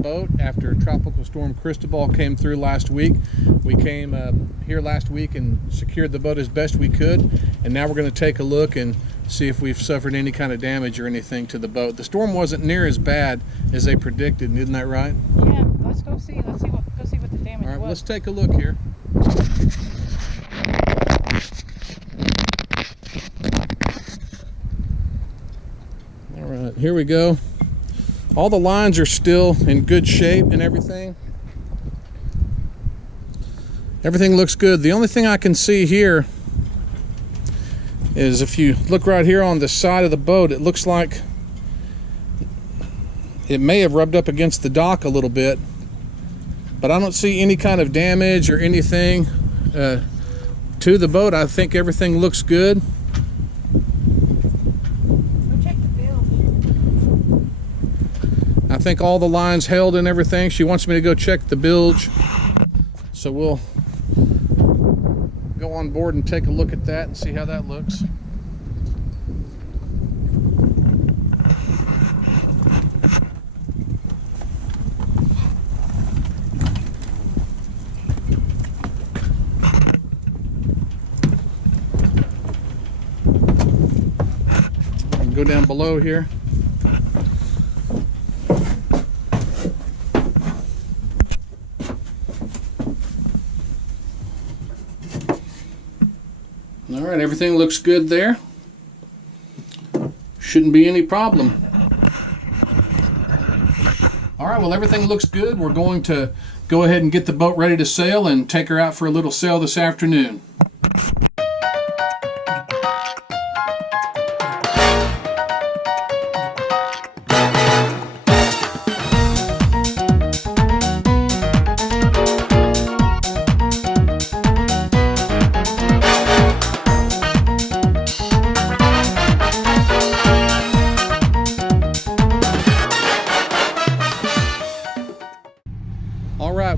boat after Tropical Storm Cristobal came through last week. We came here last week and secured the boat as best we could, and now we're going to take a look and see if we've suffered any kind of damage or anything to the boat. The storm wasn't near as bad as they predicted, isn't that right? Yeah, let's go see. Let's see what the damage was. All right, let's take a look here. All right, here we go. All the lines are still in good shape and everything. Everything looks good. The only thing I can see here is if you look right here on the side of the boat, it looks like it may have rubbed up against the dock a little bit, but I don't see any kind of damage or anything to the boat. I think everything looks good. I think all the lines held and everything. She wants me to go check the bilge, so we'll go on board and take a look at that and see how that looks. I'll go down below here. All right, everything looks good there. Shouldn't be any problem. All right, well, everything looks good. We're going to go ahead and get the boat ready to sail and take her out for a little sail this afternoon.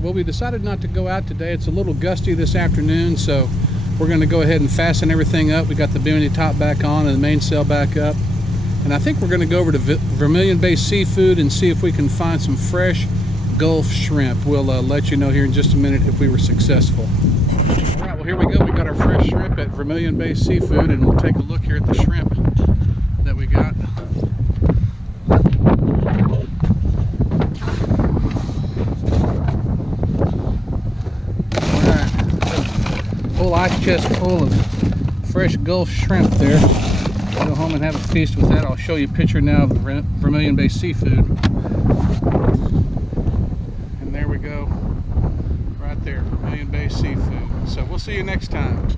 Well, we decided not to go out today. It's a little gusty this afternoon, so we're going to go ahead and fasten everything up. We got the bimini top back on and the mainsail back up, and I think we're going to go over to Vermillion Bay Seafood and see if we can find some fresh Gulf shrimp. We'll let you know here in just a minute if we were successful. All right, well, here we go. We got our fresh shrimp at Vermillion Bay Seafood, and we'll take a look here at the shrimp that we got. Ice chest full of fresh Gulf shrimp there. Go home and have a feast with that. I'll show you a picture now of Vermillion Bay Seafood. And there we go, right there, Vermillion Bay Seafood. So we'll see you next time.